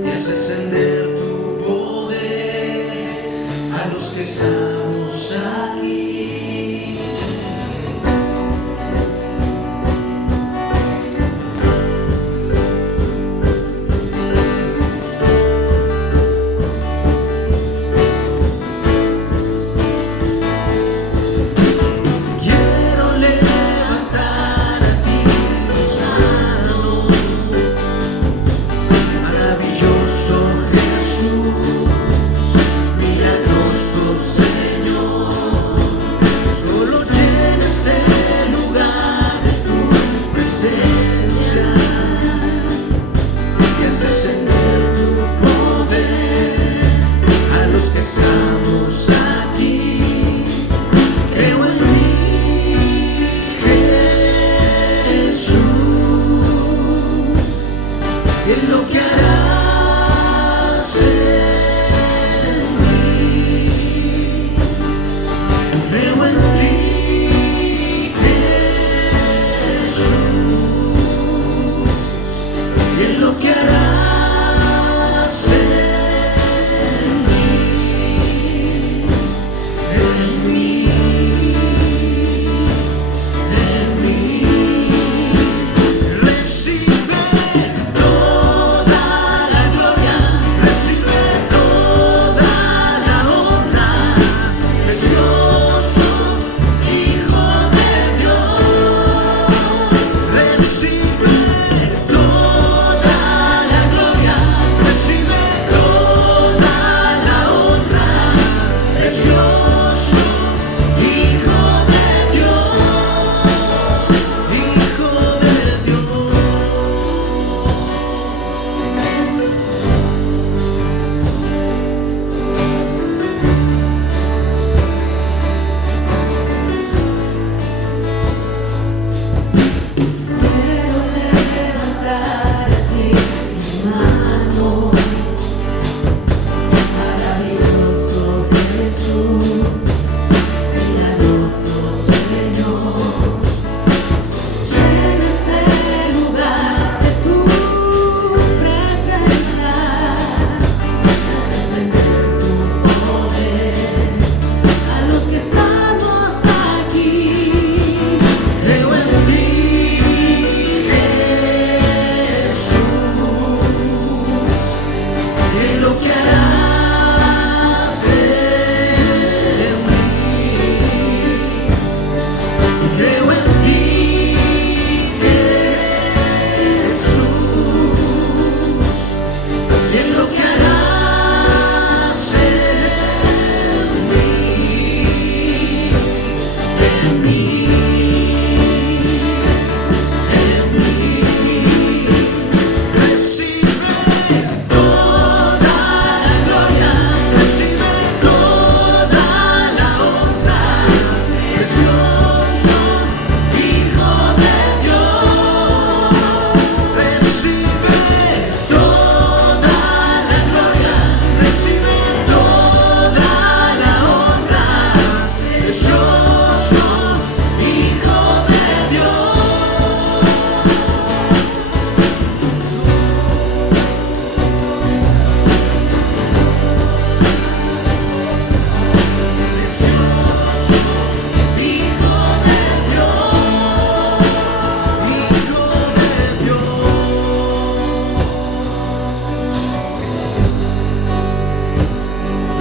y haz descender tu poder a los que estamos aquí.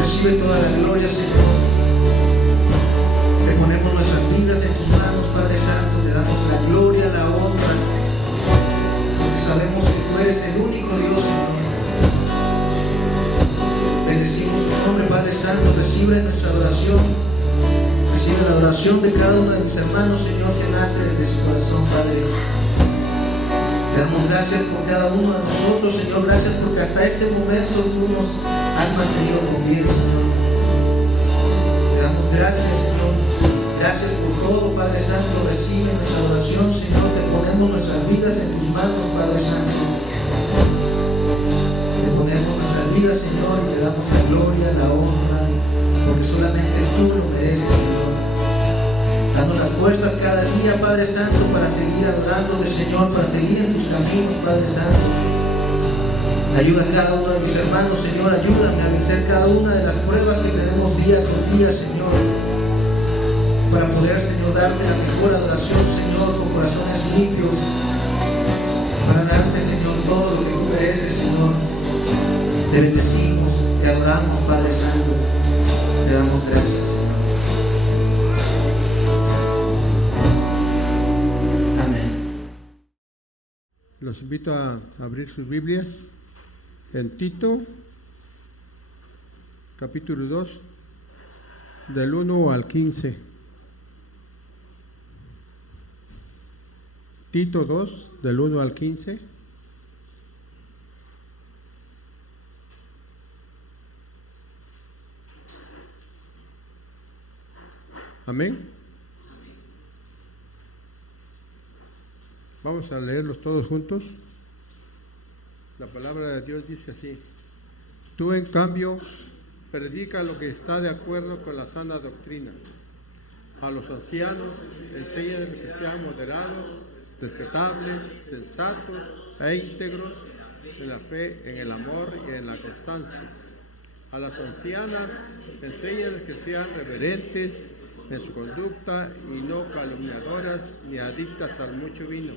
Recibe toda la gloria, Señor. Te ponemos nuestras vidas en tus manos, Padre Santo. Te damos la gloria, la honra, porque sabemos que tú eres el único Dios, Señor. Bendecimos tu nombre, Padre Santo. Recibe nuestra adoración. Recibe la adoración de cada uno de mis hermanos, Señor, que nace desde su corazón, Padre. Te damos gracias por cada uno de nosotros, Señor. Gracias porque hasta este momento tú nos has mantenido con vida, Señor. Te damos gracias, Señor. Gracias por todo, Padre Santo. Recibe nuestra adoración, Señor. Te ponemos nuestras vidas en tus manos, Padre Santo. Te ponemos nuestras vidas, Señor, y te damos la gloria, la honra, porque solamente tú lo mereces, Señor. Danos las fuerzas cada día, Padre Santo, para seguir adorándote, Señor, para seguir en tus caminos, Padre Santo. Ayuda a cada uno de mis hermanos, Señor. Ayúdame a vencer cada una de las pruebas que tenemos día con día, Señor. Para poder, Señor, darte la mejor adoración, Señor, con corazones limpios. Para darte, Señor, todo lo que tú mereces, Señor. Te bendecimos, te adoramos, Padre Santo. Te damos gracias, Señor. Amén. Los invito a abrir sus Biblias en Tito, capítulo 2, del 1 al 15. Tito 2, del 1 al 15. Amén. Vamos a leerlos todos juntos. La palabra de Dios dice así: tú en cambio predica lo que está de acuerdo con la sana doctrina. A los ancianos enseñan que sean moderados, respetables, sensatos e íntegros en la fe, en el amor y en la constancia. A las ancianas enseñan que sean reverentes en su conducta y no calumniadoras ni adictas al mucho vino.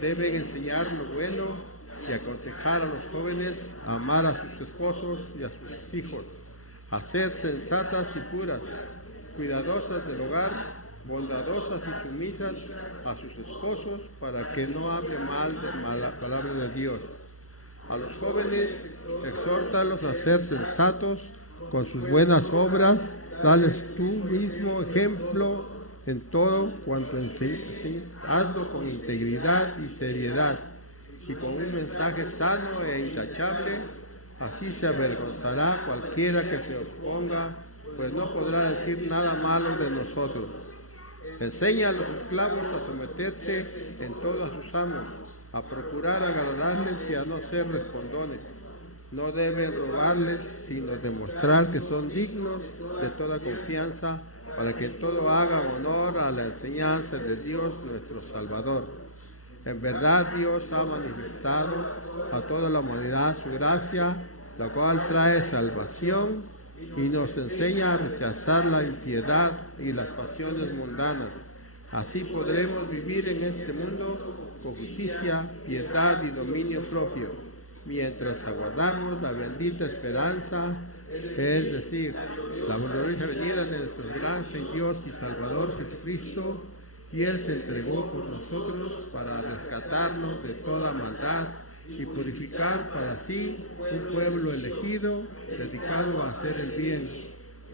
Deben enseñar lo bueno y aconsejar a los jóvenes a amar a sus esposos y a sus hijos, a ser sensatas y puras, cuidadosas del hogar, bondadosas y sumisas a sus esposos, para que no hable mal de la palabra de Dios. A los jóvenes, exhórtalos a ser sensatos con sus buenas obras. Dales tú mismo ejemplo en todo cuanto enseñes. Hazlo con integridad y seriedad y con un mensaje sano e intachable. Así se avergonzará cualquiera que se oponga, pues no podrá decir nada malo de nosotros. Enseña a los esclavos a someterse en todo a sus amos, a procurar agradarles y a no ser respondones. No deben robarles, sino demostrar que son dignos de toda confianza, para que todo haga honor a la enseñanza de Dios nuestro Salvador. En verdad Dios ha manifestado a toda la humanidad su gracia, la cual trae salvación y nos enseña a rechazar la impiedad y las pasiones mundanas. Así podremos vivir en este mundo con justicia, piedad y dominio propio, mientras aguardamos la bendita esperanza, es decir, la gloriosa venida de nuestro gran Señor y Salvador Jesucristo, y Él se entregó por nosotros para rescatarnos de toda maldad y purificar para sí un pueblo elegido, dedicado a hacer el bien.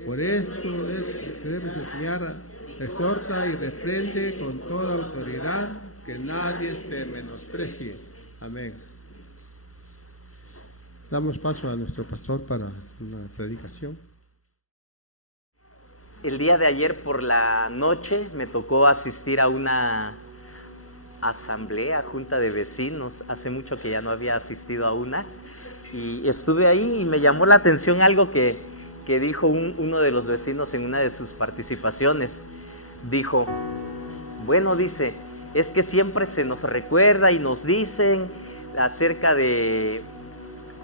Por esto es que debes enseñar, exhorta y reprende con toda autoridad, que nadie te menosprecie. Amén. Damos paso a nuestro pastor para una predicación. El día de ayer por la noche me tocó asistir a una asamblea, junta de vecinos. Hace mucho que ya no había asistido a una. Y estuve ahí y me llamó la atención algo que dijo uno de los vecinos en una de sus participaciones. Dijo, bueno, dice, es que siempre se nos recuerda y nos dicen acerca de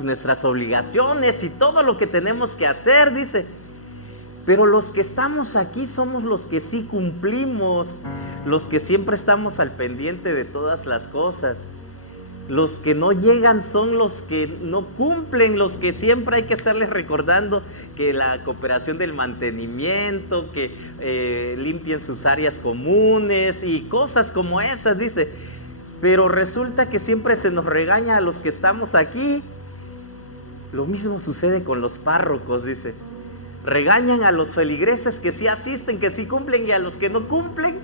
nuestras obligaciones y todo lo que tenemos que hacer, dice, pero los que estamos aquí somos los que sí cumplimos, los que siempre estamos al pendiente de todas las cosas. Los que no llegan son los que no cumplen, los que siempre hay que estarles recordando que la cooperación del mantenimiento, que limpien sus áreas comunes y cosas como esas, dice. Pero resulta que siempre se nos regaña a los que estamos aquí. Lo mismo sucede con los párrocos, dice. Regañan a los feligreses que sí asisten, que sí cumplen, y a los que no cumplen,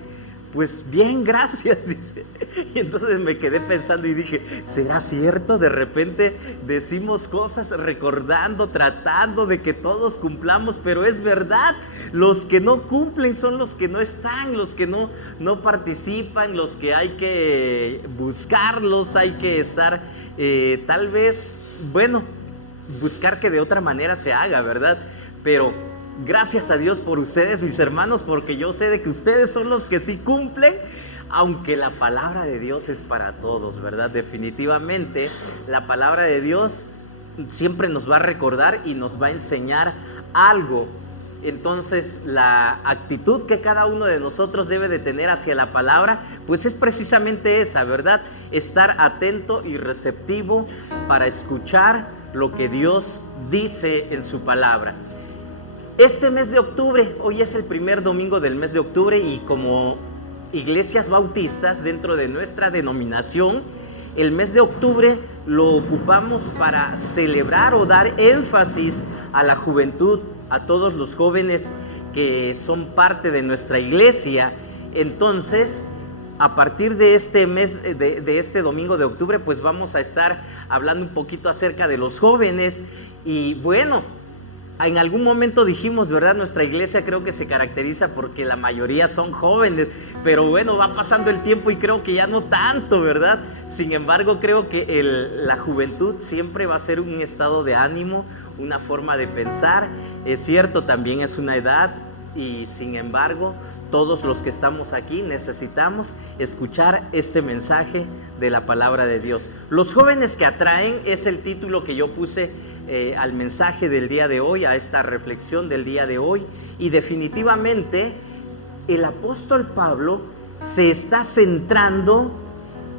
pues bien, gracias, dice. Y entonces me quedé pensando y dije, ¿será cierto? De repente decimos cosas recordando, tratando de que todos cumplamos, pero es verdad, los que no cumplen son los que no están, los que no participan, los que hay que buscarlos, hay que estar tal vez, bueno, buscar que de otra manera se haga, ¿verdad? Pero gracias a Dios por ustedes, mis hermanos, porque yo sé de que ustedes son los que sí cumplen, aunque la palabra de Dios es para todos, ¿verdad? Definitivamente la palabra de Dios siempre nos va a recordar y nos va a enseñar algo. Entonces la actitud que cada uno de nosotros debe de tener hacia la palabra, pues es precisamente esa, ¿verdad? Estar atento y receptivo para escuchar lo que Dios dice en su palabra. Este mes de octubre, hoy es el primer domingo del mes de octubre, y como iglesias bautistas dentro de nuestra denominación, el mes de octubre lo ocupamos para celebrar o dar énfasis a la juventud, a todos los jóvenes que son parte de nuestra iglesia. Entonces, a partir de este mes, de este domingo de octubre, pues vamos a estar hablando un poquito acerca de los jóvenes. Y bueno, en algún momento dijimos, ¿verdad? Nuestra iglesia creo que se caracteriza porque la mayoría son jóvenes, pero bueno, va pasando el tiempo y creo que ya no tanto, ¿verdad? Sin embargo, creo que la juventud siempre va a ser un estado de ánimo, una forma de pensar. Es cierto, también es una edad, y sin embargo, todos los que estamos aquí necesitamos escuchar este mensaje de la palabra de Dios. Los jóvenes que atraen es el título que yo puse al mensaje del día de hoy, a esta reflexión del día de hoy. Y definitivamente el apóstol Pablo se está centrando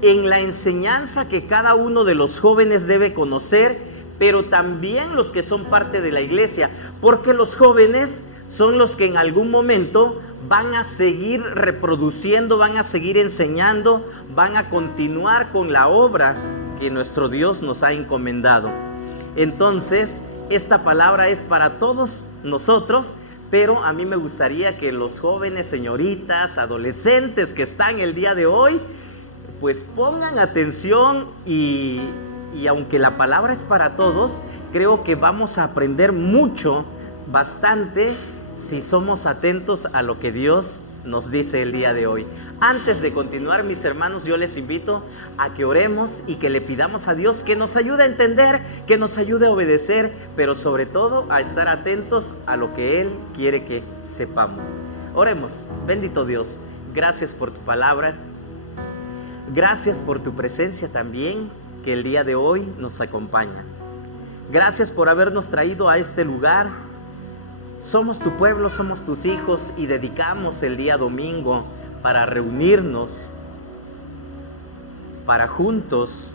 en la enseñanza que cada uno de los jóvenes debe conocer, pero también los que son parte de la iglesia, porque los jóvenes son los que en algún momento van a seguir reproduciendo, van a seguir enseñando, van a continuar con la obra que nuestro Dios nos ha encomendado. Entonces, esta palabra es para todos nosotros, pero a mí me gustaría que los jóvenes, señoritas, adolescentes que están el día de hoy, pues pongan atención y aunque la palabra es para todos, creo que vamos a aprender mucho, bastante, si somos atentos a lo que Dios nos dice el día de hoy. Antes de continuar, mis hermanos, yo les invito a que oremos y que le pidamos a Dios que nos ayude a entender, que nos ayude a obedecer, pero sobre todo a estar atentos a lo que Él quiere que sepamos. Oremos. Bendito Dios, gracias por tu palabra, gracias por tu presencia también, que el día de hoy nos acompaña. Gracias por habernos traído a este lugar. Somos tu pueblo, somos tus hijos, y dedicamos el día domingo para reunirnos, para juntos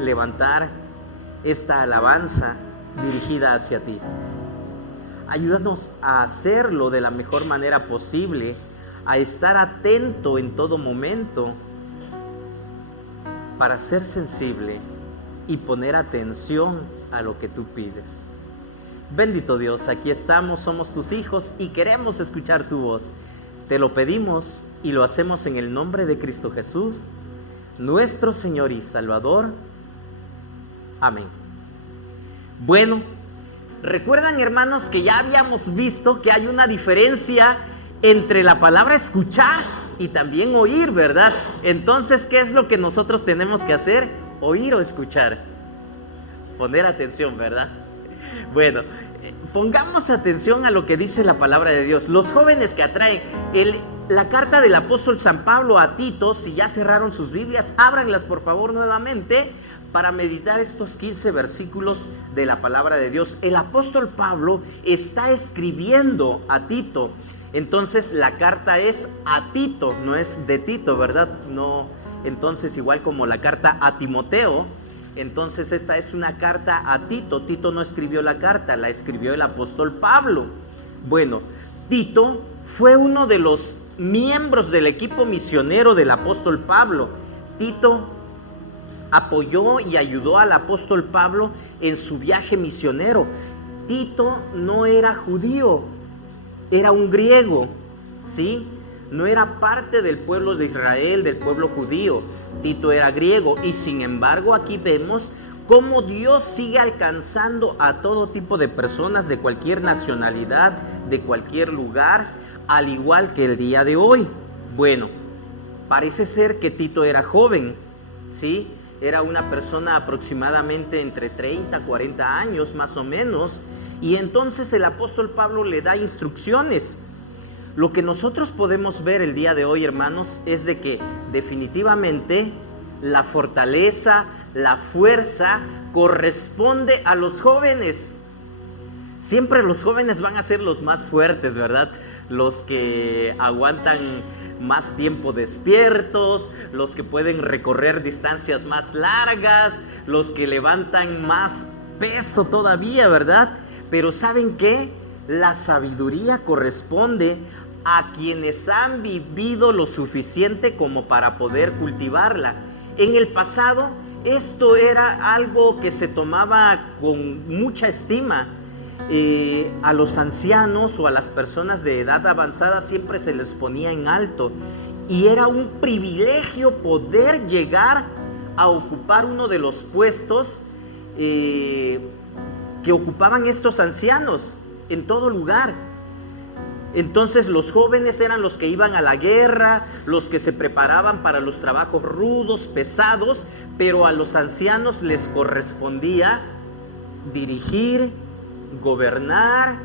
levantar esta alabanza dirigida hacia ti. Ayúdanos a hacerlo de la mejor manera posible, a estar atento en todo momento, para ser sensible y poner atención a lo que tú pides. Bendito Dios, aquí estamos, somos tus hijos y queremos escuchar tu voz. Te lo pedimos y lo hacemos en el nombre de Cristo Jesús, nuestro Señor y Salvador. Amén. Bueno, recuerdan, hermanos, que ya habíamos visto que hay una diferencia entre la palabra escuchar y también oír, ¿verdad? Entonces, ¿qué es lo que nosotros tenemos que hacer? Oír o escuchar. Poner atención, ¿verdad? Bueno, pongamos atención a lo que dice la palabra de Dios. Los jóvenes que atraen, la carta del apóstol San Pablo a Tito, si ya cerraron sus Biblias, ábranlas por favor nuevamente para meditar estos 15 versículos de la palabra de Dios. El apóstol Pablo está escribiendo a Tito. Entonces la carta es a Tito, no es de Tito, ¿verdad? No, entonces igual como la carta a Timoteo, entonces esta es una carta a Tito. Tito no escribió la carta, la escribió el apóstol Pablo. Bueno, Tito fue uno de los miembros del equipo misionero del apóstol Pablo. Tito apoyó y ayudó al apóstol Pablo en su viaje misionero. Tito no era judío, era un griego, ¿sí? No era parte del pueblo de Israel, del pueblo judío. Tito era griego, y sin embargo aquí vemos cómo Dios sigue alcanzando a todo tipo de personas de cualquier nacionalidad, de cualquier lugar, al igual que el día de hoy. Bueno, parece ser que Tito era joven, ¿sí? Era una persona aproximadamente entre 30 y 40 años más o menos, y entonces el apóstol Pablo le da instrucciones. Lo que nosotros podemos ver el día de hoy, hermanos, es de que definitivamente la fortaleza, la fuerza corresponde a los jóvenes. Siempre los jóvenes van a ser los más fuertes, ¿verdad? Los que aguantan más tiempo despiertos, los que pueden recorrer distancias más largas, los que levantan más peso todavía, ¿verdad? Pero ¿saben qué? La sabiduría corresponde a quienes han vivido lo suficiente como para poder cultivarla. En el pasado, esto era algo que se tomaba con mucha estima. A los ancianos o a las personas de edad avanzada siempre se les ponía en alto, y era un privilegio poder llegar a ocupar uno de los puestos que ocupaban estos ancianos en todo lugar. Entonces los jóvenes eran los que iban a la guerra, los que se preparaban para los trabajos rudos, pesados, pero a los ancianos les correspondía dirigir, gobernar,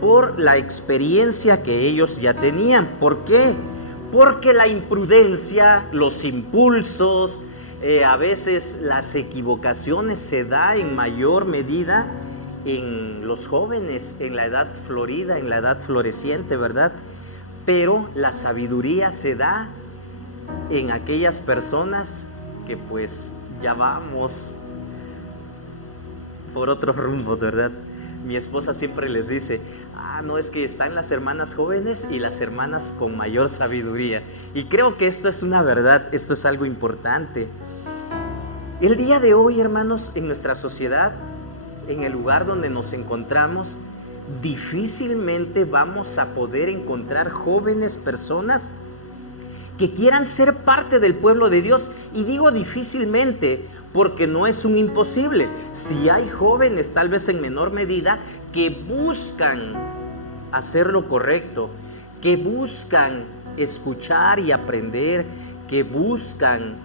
por la experiencia que ellos ya tenían. ¿Por qué? Porque la imprudencia, los impulsos, a veces las equivocaciones se da en mayor medida en los jóvenes, en la edad florida, en la edad floreciente, ¿verdad? Pero la sabiduría se da en aquellas personas que pues ya vamos por otros rumbos, ¿verdad? Mi esposa siempre les dice, no, es que están las hermanas jóvenes y las hermanas con mayor sabiduría. Y creo que esto es una verdad, esto es algo importante. El día de hoy, hermanos, en nuestra sociedad, en el lugar donde nos encontramos, difícilmente vamos a poder encontrar jóvenes personas que quieran ser parte del pueblo de Dios. Y digo difícilmente porque no es un imposible. Si hay jóvenes, tal vez en menor medida, que buscan hacer lo correcto, que buscan escuchar y aprender, que buscan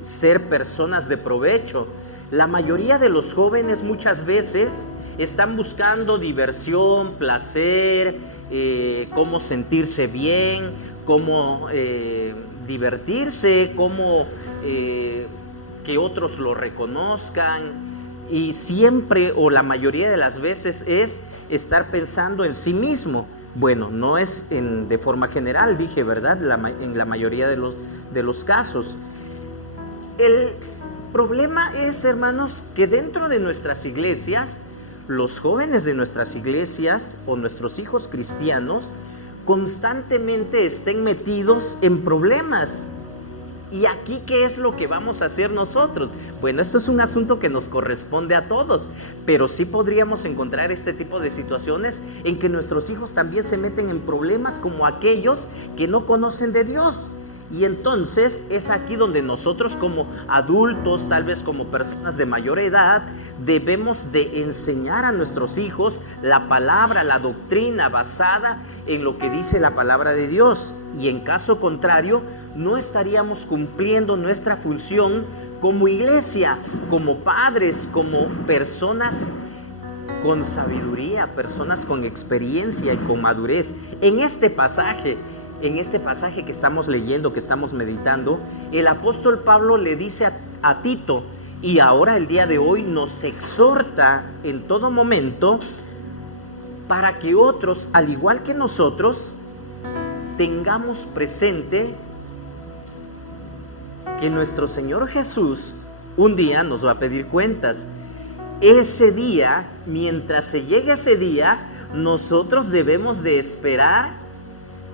ser personas de provecho. La mayoría de los jóvenes muchas veces están buscando diversión, placer, cómo sentirse bien, cómo divertirse, cómo que otros lo reconozcan, y siempre o la mayoría de las veces es estar pensando en sí mismo. Bueno, no es de forma general, dije, ¿verdad? En la mayoría de los casos. El problema es, hermanos, que dentro de nuestras iglesias, los jóvenes de nuestras iglesias o nuestros hijos cristianos constantemente estén metidos en problemas. ¿Y aquí qué es lo que vamos a hacer nosotros? Bueno, esto es un asunto que nos corresponde a todos, pero sí podríamos encontrar este tipo de situaciones en que nuestros hijos también se meten en problemas como aquellos que no conocen de Dios. Y entonces es aquí donde nosotros como adultos, tal vez como personas de mayor edad, debemos de enseñar a nuestros hijos la palabra, la doctrina basada en lo que dice la palabra de Dios. Y en caso contrario, no estaríamos cumpliendo nuestra función como iglesia, como padres, como personas con sabiduría, personas con experiencia y con madurez. En este pasaje que estamos leyendo, que estamos meditando, el apóstol Pablo le dice a Tito, y ahora el día de hoy nos exhorta en todo momento, para que otros, al igual que nosotros, tengamos presente que nuestro Señor Jesús un día nos va a pedir cuentas. Ese día, mientras se llegue ese día, nosotros debemos de esperar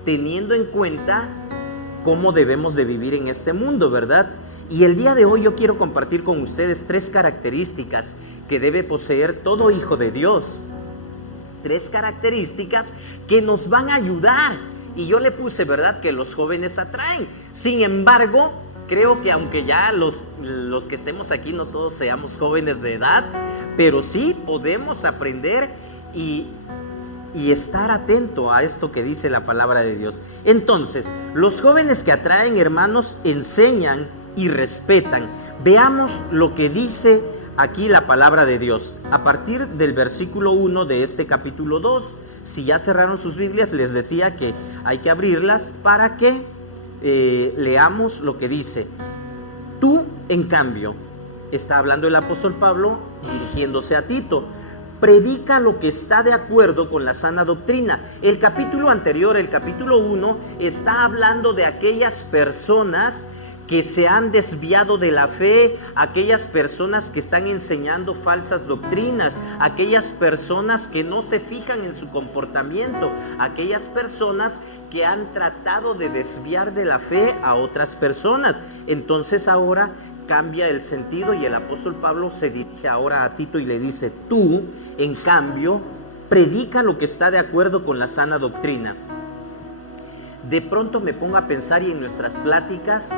teniendo en cuenta cómo debemos de vivir en este mundo, ¿verdad? Y el día de hoy yo quiero compartir con ustedes 3 características que debe poseer todo hijo de Dios. 3 características que nos van a ayudar. Y yo le puse, ¿verdad?, que los jóvenes atraen. Sin embargo, creo que aunque ya los que estemos aquí no todos seamos jóvenes de edad, pero sí podemos aprender y estar atento a esto que dice la palabra de Dios. Entonces, los jóvenes que atraen, hermanos, enseñan y respetan. Veamos lo que dice aquí la palabra de Dios. A partir del versículo 1 de este capítulo 2, si ya cerraron sus Biblias, les decía que hay que abrirlas para que leamos lo que dice. Tú, en cambio, está hablando el apóstol Pablo dirigiéndose a Tito, predica lo que está de acuerdo con la sana doctrina. El capítulo anterior, el capítulo 1, está hablando de aquellas personas que se han desviado de la fe, aquellas personas que están enseñando falsas doctrinas, aquellas personas que no se fijan en su comportamiento, aquellas personas que han tratado de desviar de la fe a otras personas. Entonces ahora cambia el sentido y el apóstol Pablo se dirige ahora a Tito y le dice: tú, en cambio, predica lo que está de acuerdo con la sana doctrina. De pronto me pongo a pensar, y en nuestras pláticas,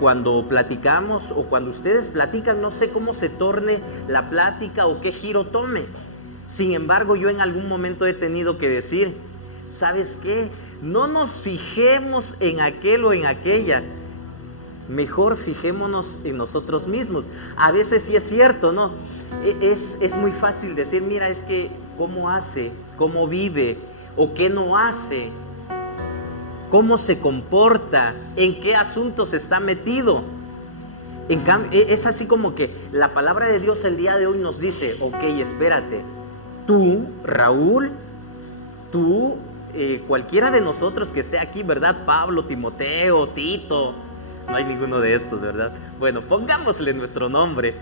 cuando platicamos o cuando ustedes platican, no sé cómo se torne la plática o qué giro tome. Sin embargo, yo en algún momento he tenido que decir: ¿sabes qué? No nos fijemos en aquel o en aquella, mejor fijémonos en nosotros mismos. A veces sí es cierto, ¿no? Es muy fácil decir: mira, es que cómo hace, cómo vive, o qué no hace, cómo se comporta, en qué asuntos está metido. En cambio, es así como que la palabra de Dios el día de hoy nos dice: ok, espérate, tú, Raúl, tú, cualquiera de nosotros que esté aquí, ¿verdad? Pablo, Timoteo, Tito, no hay ninguno de estos, ¿verdad? Bueno, pongámosle nuestro nombre.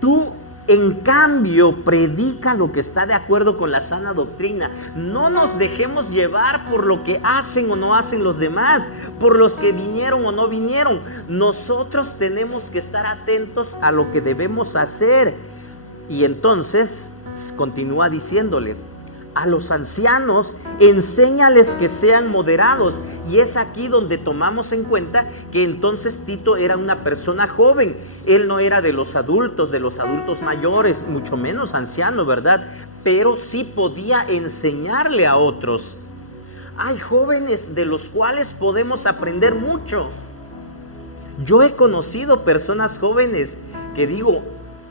Tú, en cambio, predica lo que está de acuerdo con la sana doctrina. No nos dejemos llevar por lo que hacen o no hacen los demás, por los que vinieron o no vinieron. Nosotros tenemos que estar atentos a lo que debemos hacer. Y entonces continúa diciéndole: a los ancianos, enséñales que sean moderados. Y es aquí donde tomamos en cuenta que entonces Tito era una persona joven. Él no era de los adultos mayores, mucho menos anciano, ¿verdad? Pero sí podía enseñarle a otros. Hay jóvenes de los cuales podemos aprender mucho. Yo he conocido personas jóvenes que digo,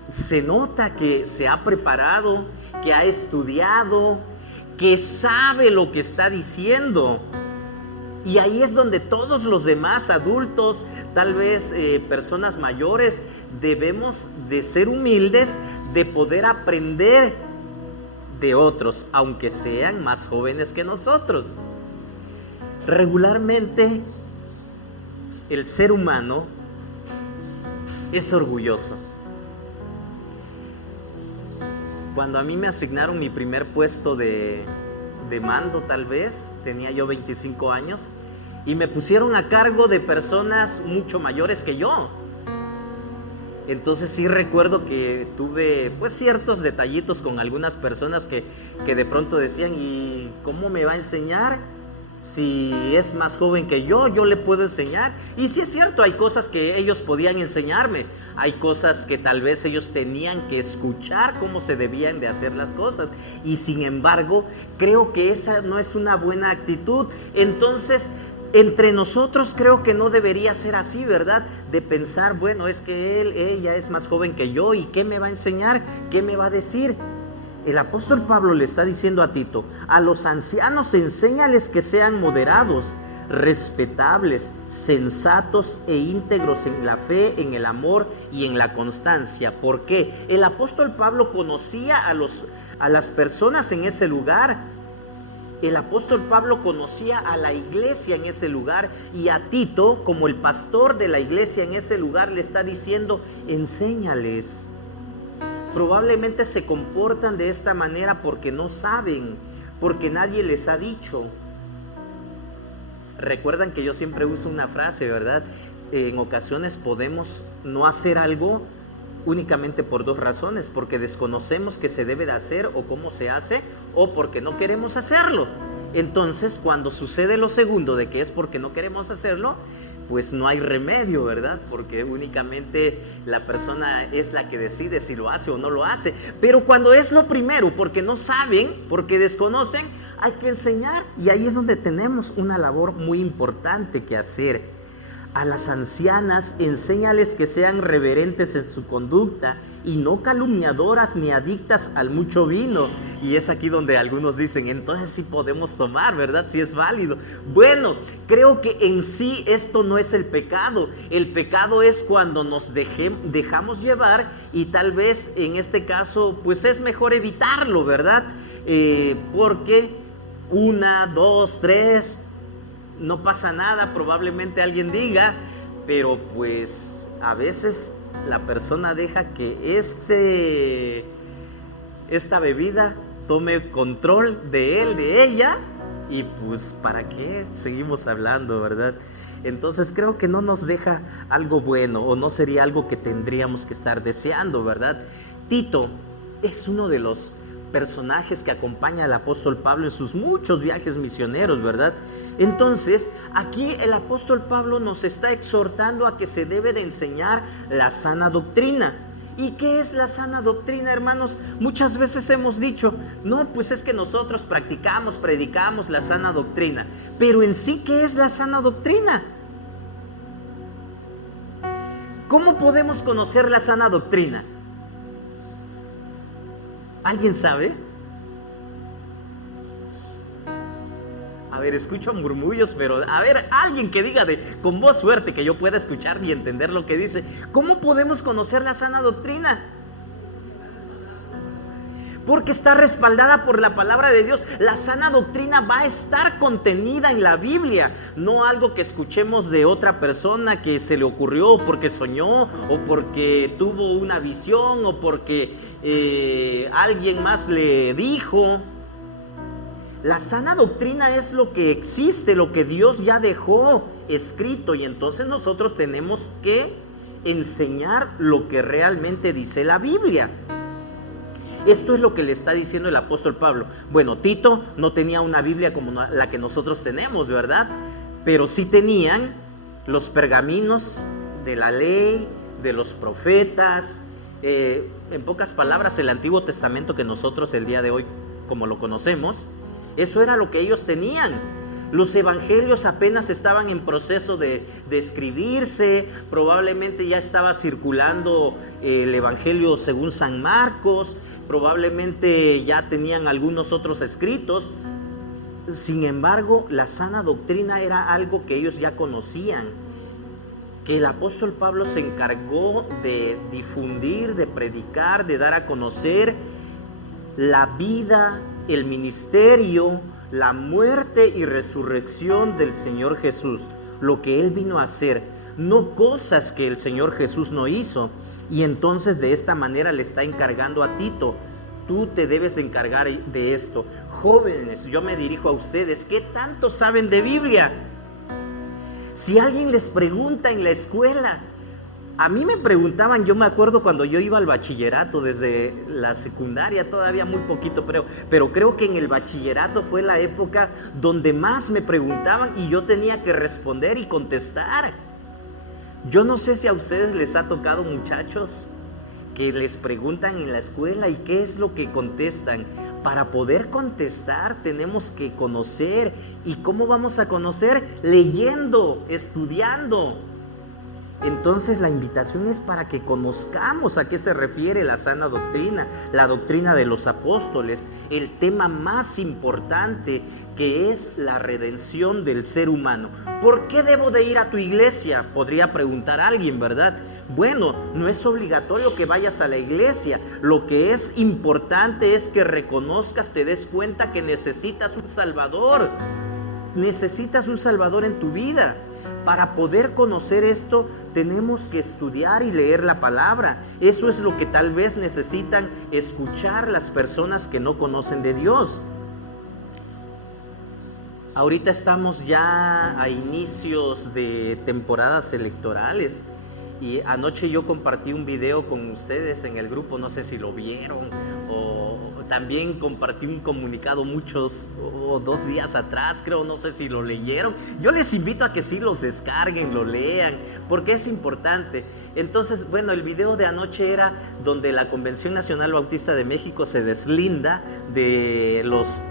se nota que se ha preparado, que ha estudiado, que sabe lo que está diciendo. Y ahí es donde todos los demás adultos, tal vez personas mayores, debemos de ser humildes, de poder aprender de otros, aunque sean más jóvenes que nosotros. Regularmente el ser humano es orgulloso. Cuando a mí me asignaron mi primer puesto de mando, tal vez, tenía yo 25 años, y me pusieron a cargo de personas mucho mayores que yo. Entonces sí recuerdo que tuve pues ciertos detallitos con algunas personas que de pronto decían: ¿y cómo me va a enseñar? Si es más joven que yo le puedo enseñar. Y sí es cierto, hay cosas que ellos podían enseñarme, hay cosas que tal vez ellos tenían que escuchar cómo se debían de hacer las cosas. Y sin embargo, creo que esa no es una buena actitud. Entonces, entre nosotros creo que no debería ser así, ¿verdad? De pensar, bueno, es que ella es más joven que yo, ¿y qué me va a enseñar? ¿Qué me va a decir? El apóstol Pablo le está diciendo a Tito: a los ancianos enséñales que sean moderados, respetables, sensatos e íntegros en la fe, en el amor y en la constancia. ¿Por qué? El apóstol Pablo conocía a las personas en ese lugar. El apóstol Pablo conocía a la iglesia en ese lugar, y a Tito, como el pastor de la iglesia en ese lugar, le está diciendo: enséñales. Probablemente se comportan de esta manera porque no saben, porque nadie les ha dicho. Recuerdan que yo siempre uso una frase, ¿verdad? En ocasiones podemos no hacer algo únicamente por dos razones: porque desconocemos que se debe de hacer o cómo se hace, o porque no queremos hacerlo. Entonces, cuando sucede lo segundo, de que es porque no queremos hacerlo, pues no hay remedio, ¿verdad? Porque únicamente la persona es la que decide si lo hace o no lo hace. Pero cuando es lo primero, porque no saben, porque desconocen, hay que enseñar. Y ahí es donde tenemos una labor muy importante que hacer. a las ancianas, enséñales que sean reverentes en su conducta y no calumniadoras ni adictas al mucho vino. Y es aquí donde algunos dicen, entonces sí podemos tomar, ¿verdad? Sí es válido. Bueno, creo que en sí esto no es el pecado. El pecado es cuando nos dejamos llevar, y tal vez en este caso pues es mejor evitarlo, ¿verdad? Porque 1, 2, 3... no pasa nada, probablemente alguien diga, pero pues a veces la persona deja que esta bebida tome control de él, de ella, y pues ¿para qué seguimos hablando, verdad? Entonces creo que no nos deja algo bueno, o no sería algo que tendríamos que estar deseando, ¿verdad? Tito es uno de los personajes que acompaña al apóstol Pablo en sus muchos viajes misioneros, ¿verdad? Entonces, aquí el apóstol Pablo nos está exhortando a que se debe de enseñar la sana doctrina. ¿Y qué es la sana doctrina, hermanos? Muchas veces hemos dicho, no, pues es que nosotros predicamos la sana doctrina. Pero en sí, ¿qué es la sana doctrina? ¿Cómo podemos conocer la sana doctrina? ¿Alguien sabe? A ver, escucho murmullos, pero a ver, alguien que diga con voz fuerte que yo pueda escuchar y entender lo que dice. ¿Cómo podemos conocer la sana doctrina? Porque está respaldada por la palabra de Dios. La sana doctrina va a estar contenida en la Biblia, no algo que escuchemos de otra persona que se le ocurrió, o porque soñó, o porque tuvo una visión, o porque alguien más le dijo. La sana doctrina es lo que existe, lo que Dios ya dejó escrito, y entonces nosotros tenemos que enseñar lo que realmente dice la Biblia. Esto es lo que le está diciendo el apóstol Pablo. Bueno, Tito no tenía una Biblia como la que nosotros tenemos, ¿verdad? Pero sí tenían los pergaminos de la ley, de los profetas, en pocas palabras, el Antiguo Testamento que nosotros el día de hoy, como lo conocemos, eso era lo que ellos tenían. Los evangelios apenas estaban en proceso de escribirse, probablemente ya estaba circulando el evangelio según San Marcos, probablemente ya tenían algunos otros escritos. Sin embargo, la sana doctrina era algo que ellos ya conocían, que el apóstol Pablo se encargó de difundir, de predicar, de dar a conocer la vida, el ministerio, la muerte y resurrección del Señor Jesús, lo que Él vino a hacer, no cosas que el Señor Jesús no hizo. Y entonces de esta manera le está encargando a Tito, tú te debes de encargar de esto. Jóvenes, yo me dirijo a ustedes, ¿qué tanto saben de Biblia? Si alguien les pregunta en la escuela, a mí me preguntaban, yo me acuerdo cuando yo iba al bachillerato, desde la secundaria todavía muy poquito, pero creo que en el bachillerato fue la época donde más me preguntaban y yo tenía que responder y contestar. Yo no sé si a ustedes les ha tocado, muchachos, que les preguntan en la escuela y qué es lo que contestan. Para poder contestar tenemos que conocer. ¿Y cómo vamos a conocer? Leyendo, estudiando. Entonces la invitación es para que conozcamos a qué se refiere la sana doctrina, la doctrina de los apóstoles, el tema más importante, que es la redención del ser humano. ¿Por qué debo de ir a tu iglesia? Podría preguntar alguien, ¿verdad? Bueno, no es obligatorio que vayas a la iglesia. Lo que es importante es que reconozcas, te des cuenta que necesitas un Salvador. Necesitas un Salvador en tu vida. Para poder conocer esto, tenemos que estudiar y leer la palabra. Eso es lo que tal vez necesitan escuchar las personas que no conocen de Dios. Ahorita estamos ya a inicios de temporadas electorales y anoche yo compartí un video con ustedes en el grupo, no sé si lo vieron o también compartí un comunicado o 2 días atrás, creo, no sé si lo leyeron. Yo les invito a que sí los descarguen, lo lean, porque es importante. Entonces, bueno, el video de anoche era donde la Convención Nacional Bautista de México se deslinda de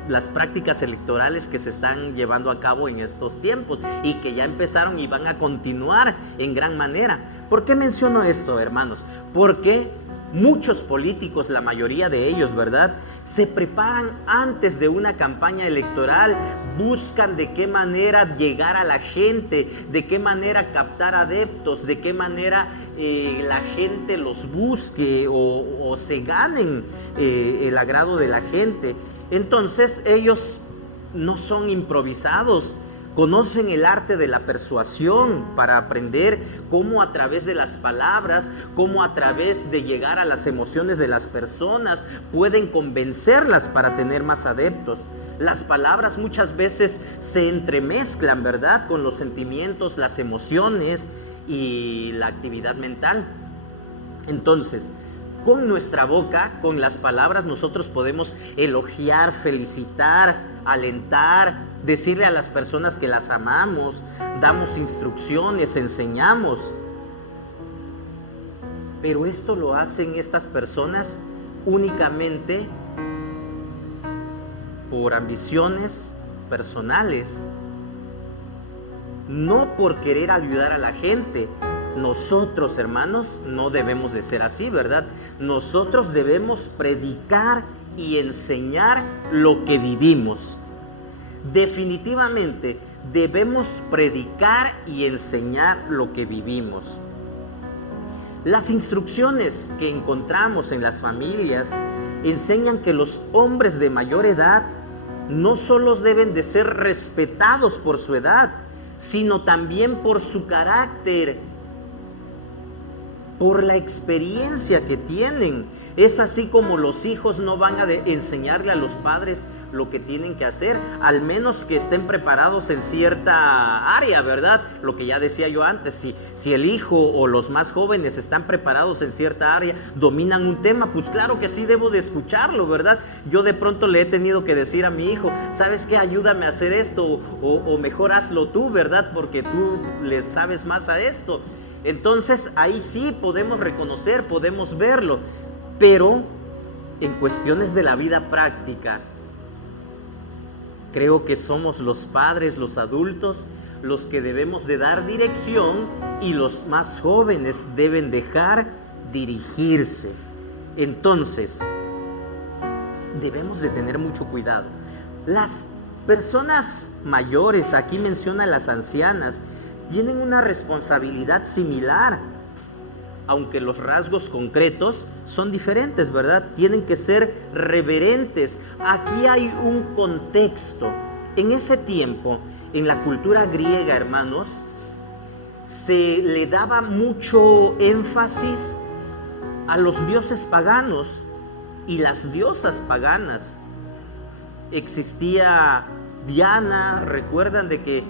las prácticas electorales que se están llevando a cabo en estos tiempos y que ya empezaron y van a continuar en gran manera. ¿Por qué menciono esto, hermanos? Porque muchos políticos, la mayoría de ellos, ¿verdad?, se preparan antes de una campaña electoral, buscan de qué manera llegar a la gente, de qué manera captar adeptos, de qué manera la gente los busque o se ganen el agrado de la gente. Entonces ellos no son improvisados, conocen el arte de la persuasión para aprender cómo a través de las palabras, cómo a través de llegar a las emociones de las personas pueden convencerlas para tener más adeptos. Las palabras muchas veces se entremezclan, ¿verdad?, con los sentimientos, las emociones y la actividad mental. Entonces, con nuestra boca, con las palabras, nosotros podemos elogiar, felicitar, alentar, decirle a las personas que las amamos, damos instrucciones, enseñamos. Pero esto lo hacen estas personas únicamente por ambiciones personales, no por querer ayudar a la gente. Nosotros, hermanos, no debemos de ser así, ¿verdad? Nosotros debemos predicar y enseñar lo que vivimos. Definitivamente debemos predicar y enseñar lo que vivimos. Las instrucciones que encontramos en las familias enseñan que los hombres de mayor edad no solo deben de ser respetados por su edad, sino también por su carácter, por la experiencia que tienen. Es así como los hijos no van a enseñarle a los padres lo que tienen que hacer, al menos que estén preparados en cierta área, ¿verdad? Lo que ya decía yo antes, si el hijo o los más jóvenes están preparados en cierta área, dominan un tema, pues claro que sí debo de escucharlo, ¿verdad? Yo de pronto le he tenido que decir a mi hijo, ¿sabes qué? Ayúdame a hacer esto, o mejor hazlo tú, ¿verdad? Porque tú le sabes más a esto. Entonces ahí sí podemos reconocer, podemos verlo, pero en cuestiones de la vida práctica, creo que somos los padres, los adultos, los que debemos de dar dirección y los más jóvenes deben dejar dirigirse. Entonces, debemos de tener mucho cuidado. Las personas mayores, aquí menciona las ancianas, tienen una responsabilidad similar, aunque los rasgos concretos son diferentes, ¿verdad? Tienen que ser reverentes. Aquí hay un contexto. En ese tiempo, en la cultura griega, hermanos, se le daba mucho énfasis a los dioses paganos y las diosas paganas. Existía Diana, recuerdan de que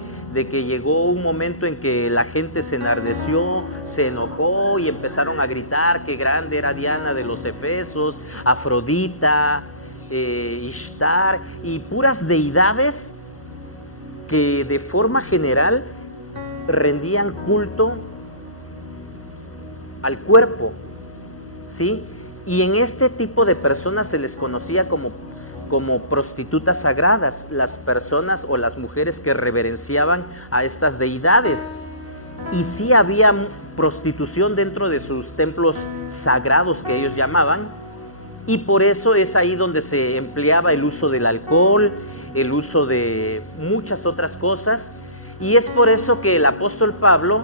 llegó un momento en que la gente se enardeció, se enojó y empezaron a gritar que grande era Diana de los Efesos, Afrodita, Ishtar y puras deidades que de forma general rendían culto al cuerpo, ¿sí? Y en este tipo de personas se les conocía como prostitutas sagradas, las personas o las mujeres que reverenciaban a estas deidades. Y sí había prostitución dentro de sus templos sagrados que ellos llamaban, y por eso es ahí donde se empleaba el uso del alcohol, el uso de muchas otras cosas. Y es por eso que el apóstol Pablo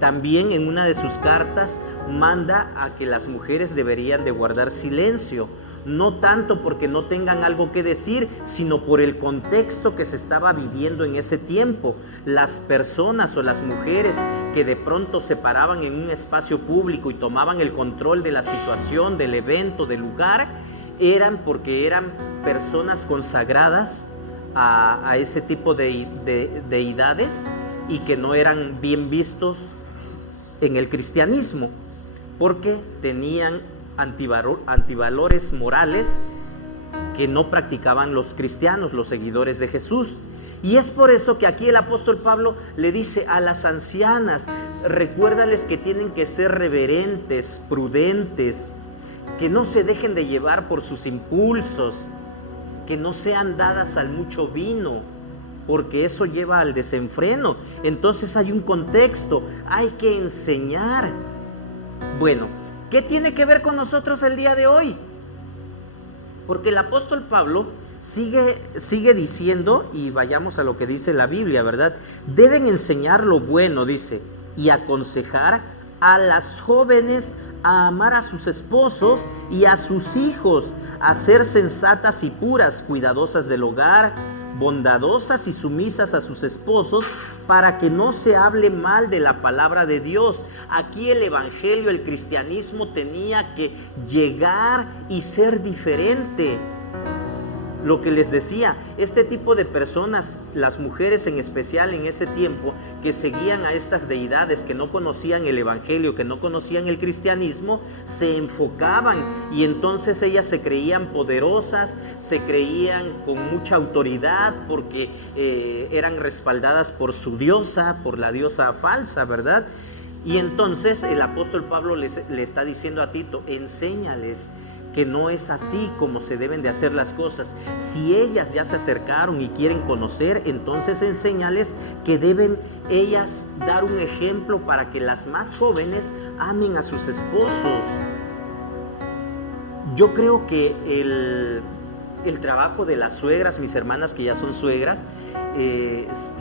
también en una de sus cartas manda a que las mujeres deberían de guardar silencio, no tanto porque no tengan algo que decir, sino por el contexto que se estaba viviendo en ese tiempo. Las personas o las mujeres que de pronto se paraban en un espacio público y tomaban el control de la situación, del evento, del lugar, eran porque eran personas consagradas a ese tipo de deidades y que no eran bien vistos en el cristianismo, porque tenían antivalores morales que no practicaban los cristianos, los seguidores de Jesús. Y es por eso que aquí el apóstol Pablo le dice a las ancianas, recuérdales que tienen que ser reverentes, prudentes, que no se dejen de llevar por sus impulsos, que no sean dadas al mucho vino, porque eso lleva al desenfreno. Entonces hay un contexto, hay que enseñar. Bueno, ¿qué tiene que ver con nosotros el día de hoy? Porque el apóstol Pablo sigue diciendo, y vayamos a lo que dice la Biblia, ¿verdad? Deben enseñar lo bueno, dice, y aconsejar a las jóvenes a amar a sus esposos y a sus hijos, a ser sensatas y puras, cuidadosas del hogar, bondadosas y sumisas a sus esposos, para que no se hable mal de la palabra de Dios. Aquí el evangelio, el cristianismo tenía que llegar y ser diferente. Lo que les decía, este tipo de personas, las mujeres en especial en ese tiempo, que seguían a estas deidades, que no conocían el evangelio, que no conocían el cristianismo, se enfocaban y entonces ellas se creían poderosas, se creían con mucha autoridad porque eran respaldadas por su diosa, por la diosa falsa, ¿verdad? Y entonces el apóstol Pablo le está diciendo a Tito, enséñales que no es así como se deben de hacer las cosas. Si ellas ya se acercaron y quieren conocer, entonces enséñales que deben ellas dar un ejemplo para que las más jóvenes amen a sus esposos. Yo creo que el trabajo de las suegras, mis hermanas que ya son suegras,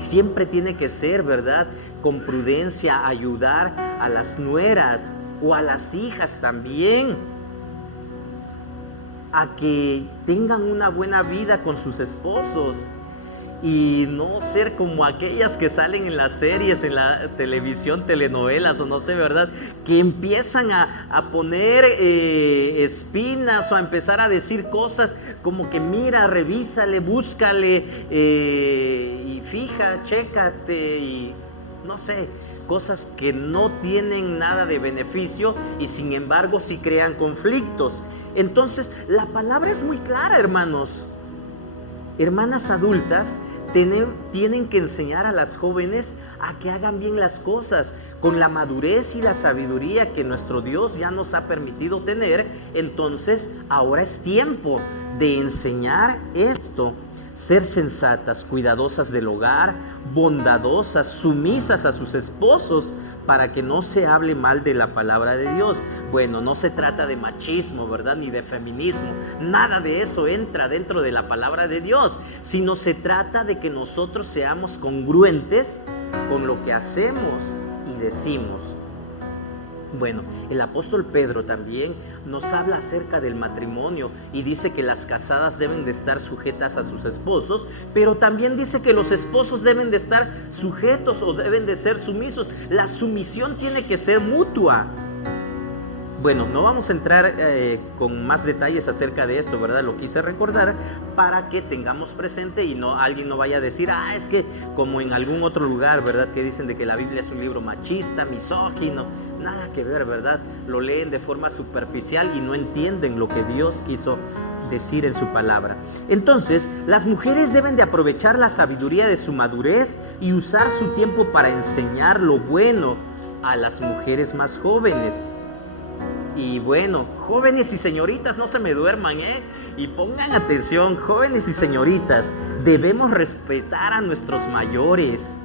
siempre tiene que ser, ¿verdad?, con prudencia, ayudar a las nueras o a las hijas también a que tengan una buena vida con sus esposos y no ser como aquellas que salen en las series, en la televisión, telenovelas o no sé, ¿verdad?, que empiezan a poner espinas o a empezar a decir cosas como que mira, revísale, búscale y fija, chécate y no sé, cosas que no tienen nada de beneficio y sin embargo sí crean conflictos. Entonces la palabra es muy clara, hermanos. Hermanas adultas tienen que enseñar a las jóvenes a que hagan bien las cosas con la madurez y la sabiduría que nuestro Dios ya nos ha permitido tener. Entonces ahora es tiempo de enseñar esto. Ser sensatas, cuidadosas del hogar, bondadosas, sumisas a sus esposos, para que no se hable mal de la palabra de Dios. Bueno, no se trata de machismo, ¿verdad?, ni de feminismo. Nada de eso entra dentro de la palabra de Dios, sino se trata de que nosotros seamos congruentes con lo que hacemos y decimos. Bueno, el apóstol Pedro también nos habla acerca del matrimonio y dice que las casadas deben de estar sujetas a sus esposos, pero también dice que los esposos deben de estar sujetos o deben de ser sumisos. La sumisión tiene que ser mutua. Bueno, no vamos a entrar con más detalles acerca de esto, ¿verdad? Lo quise recordar para que tengamos presente y alguien no vaya a decir, es que como en algún otro lugar, ¿verdad?, que dicen de que la Biblia es un libro machista, misógino. Nada que ver, ¿verdad? Lo leen de forma superficial y no entienden lo que Dios quiso decir en su palabra. Entonces, las mujeres deben de aprovechar la sabiduría de su madurez y usar su tiempo para enseñar lo bueno a las mujeres más jóvenes. Y bueno, jóvenes y señoritas, no se me duerman, y pongan atención, jóvenes y señoritas, debemos respetar a nuestros mayores,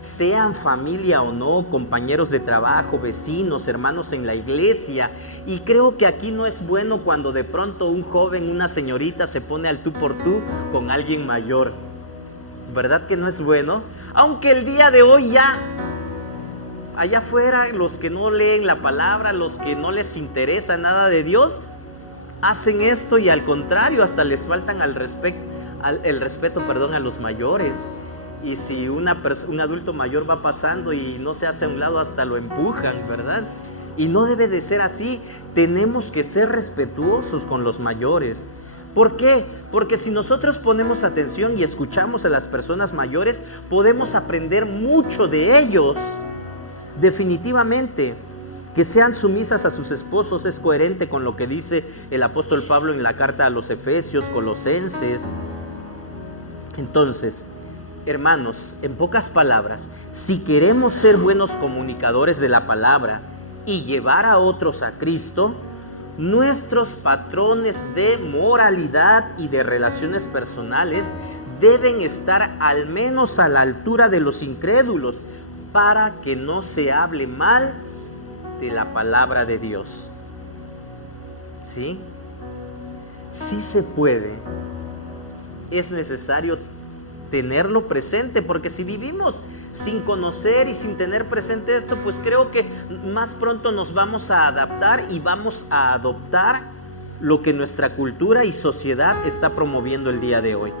sean familia o no, compañeros de trabajo, vecinos, hermanos en la iglesia. Y creo que aquí no es bueno cuando de pronto un joven, una señorita se pone al tú por tú con alguien mayor. ¿Verdad que no es bueno? Aunque el día de hoy ya allá afuera, los que no leen la palabra, los que no les interesa nada de Dios, hacen esto y al contrario, hasta les faltan el respeto a los mayores. Y si un adulto mayor va pasando y no se hace a un lado, hasta lo empujan, ¿verdad? Y no debe de ser así. Tenemos que ser respetuosos con los mayores. ¿Por qué? Porque si nosotros ponemos atención y escuchamos a las personas mayores, podemos aprender mucho de ellos. Definitivamente que sean sumisas a sus esposos, es coherente con lo que dice el apóstol Pablo en la carta a los Efesios, Colosenses. Entonces, hermanos, en pocas palabras, si queremos ser buenos comunicadores de la palabra y llevar a otros a Cristo, nuestros patrones de moralidad y de relaciones personales deben estar al menos a la altura de los incrédulos para que no se hable mal de la palabra de Dios. ¿Sí? Sí se puede. Es necesario tenerlo presente, porque si vivimos sin conocer y sin tener presente esto, pues creo que más pronto nos vamos a adaptar y vamos a adoptar lo que nuestra cultura y sociedad está promoviendo el día de hoy.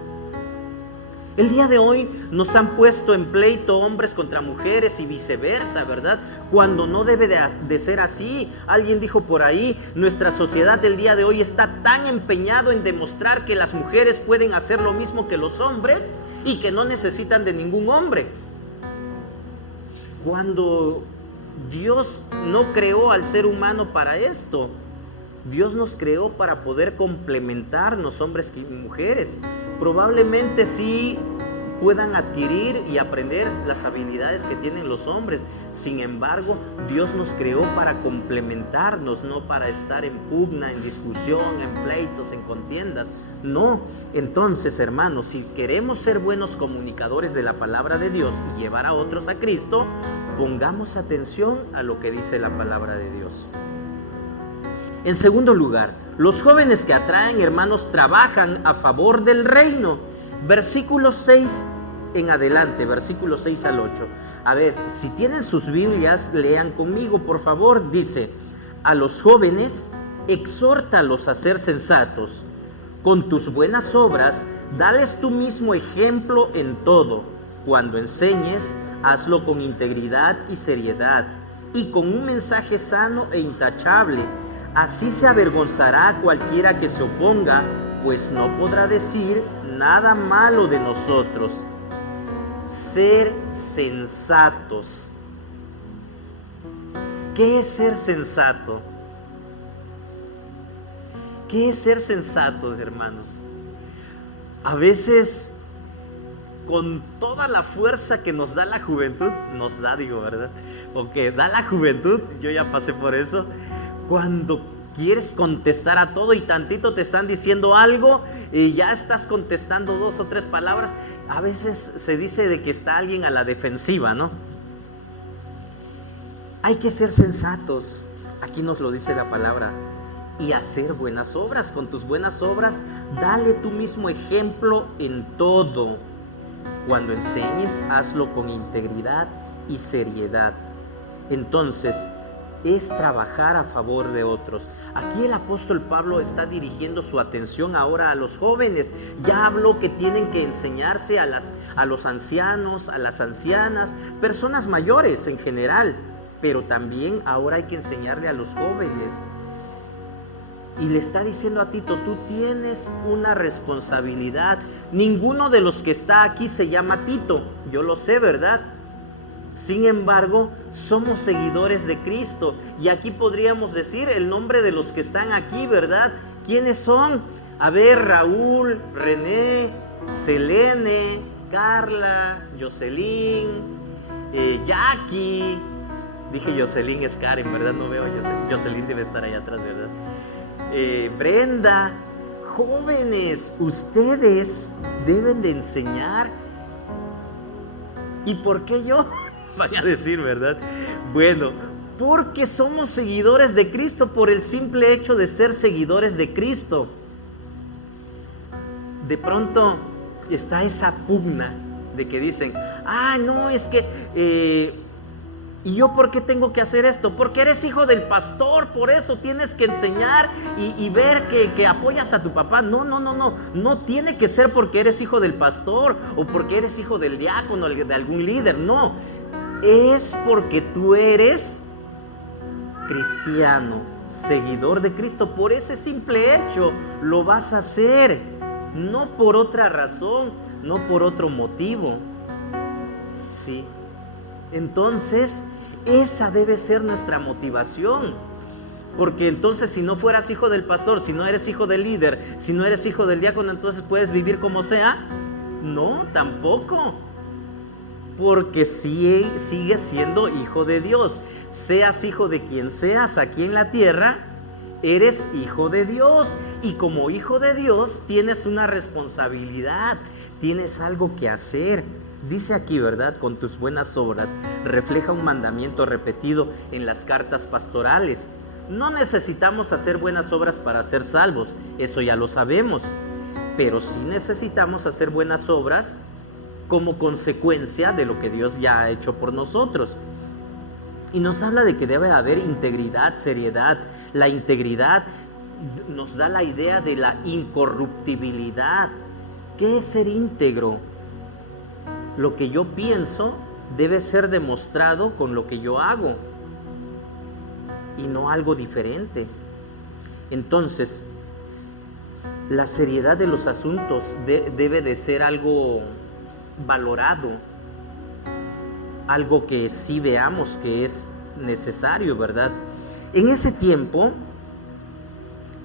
El día de hoy nos han puesto en pleito hombres contra mujeres y viceversa, ¿verdad? Cuando no debe de ser así. Alguien dijo por ahí, nuestra sociedad del día de hoy está tan empeñado en demostrar que las mujeres pueden hacer lo mismo que los hombres y que no necesitan de ningún hombre. Cuando Dios no creó al ser humano para esto. Dios nos creó para poder complementarnos, hombres y mujeres. Probablemente sí puedan adquirir y aprender las habilidades que tienen los hombres. Sin embargo, Dios nos creó para complementarnos, no para estar en pugna, en discusión, en pleitos, en contiendas. No. Entonces, hermanos, si queremos ser buenos comunicadores de la palabra de Dios y llevar a otros a Cristo, pongamos atención a lo que dice la palabra de Dios. En segundo lugar, los jóvenes que atraen, hermanos, trabajan a favor del reino. Versículo 6 en adelante, versículo 6 al 8. A ver, si tienen sus Biblias, lean conmigo, por favor. Dice: a los jóvenes, exhórtalos a ser sensatos. Con tus buenas obras, dales tú mismo ejemplo en todo. Cuando enseñes, hazlo con integridad y seriedad, y con un mensaje sano e intachable. Así se avergonzará cualquiera que se oponga, pues no podrá decir nada malo de nosotros. Ser sensatos. ¿Qué es ser sensato? ¿Qué es ser sensatos, hermanos? A veces, con toda la fuerza que nos da la juventud, ¿verdad? O que da la juventud, yo ya pasé por eso. Cuando quieres contestar a todo y tantito te están diciendo algo y ya estás contestando 2 o 3 palabras, a veces se dice de que está alguien a la defensiva, ¿no? Hay que ser sensatos, aquí nos lo dice la palabra, y hacer buenas obras. Con tus buenas obras, dale tú mismo ejemplo en todo. Cuando enseñes, hazlo con integridad y seriedad. Entonces, es trabajar a favor de otros. Aquí el apóstol Pablo está dirigiendo su atención ahora a los jóvenes. Ya habló que tienen que enseñarse a los ancianos, a las ancianas, personas mayores en general, pero también ahora hay que enseñarle a los jóvenes. Y le está diciendo a Tito, tú tienes una responsabilidad. Ninguno de los que está aquí se llama Tito, yo lo sé, ¿verdad? Sin embargo, somos seguidores de Cristo. Y aquí podríamos decir el nombre de los que están aquí, ¿verdad? ¿Quiénes son? A ver, Raúl, René, Selene, Carla, Jocelyn, Jackie. Dije Jocelyn, es Karen, ¿verdad? No veo a Jocelyn. Jocelyn debe estar allá atrás, ¿verdad? Brenda. Jóvenes, ustedes deben de enseñar. ¿Y por qué yo? Van a decir, ¿verdad? Bueno, porque somos seguidores de Cristo, por el simple hecho de ser seguidores de Cristo. De pronto está esa pugna de que dicen, no, es que ¿y yo por qué tengo que hacer esto? Porque eres hijo del pastor, por eso tienes que enseñar y ver que apoyas a tu papá. No tiene que ser porque eres hijo del pastor o porque eres hijo del diácono, de algún líder. No, es porque tú eres cristiano, seguidor de Cristo. Por ese simple hecho lo vas a hacer, no por otra razón, no por otro motivo. Sí. Entonces, Esa debe ser nuestra motivación. Porque entonces, si no fueras hijo del pastor, si no eres hijo del líder, si no eres hijo del diácono, entonces puedes vivir como sea. No, tampoco. Porque sigues siendo hijo de Dios. Seas hijo de quien seas aquí en la tierra, eres hijo de Dios. Y como hijo de Dios tienes una responsabilidad, tienes algo que hacer. Dice aquí, ¿verdad? Con tus buenas obras refleja un mandamiento repetido en las cartas pastorales. No necesitamos hacer buenas obras para ser salvos, eso ya lo sabemos. Pero sí necesitamos hacer buenas obras como consecuencia de lo que Dios ya ha hecho por nosotros. Y nos habla de que debe haber integridad, seriedad. La integridad nos da la idea de la incorruptibilidad. ¿Qué es ser íntegro? Lo que yo pienso debe ser demostrado con lo que yo hago y no algo diferente. Entonces, la seriedad de los asuntos debe de ser algo valorado, algo que sí veamos que es necesario, ¿verdad? En ese tiempo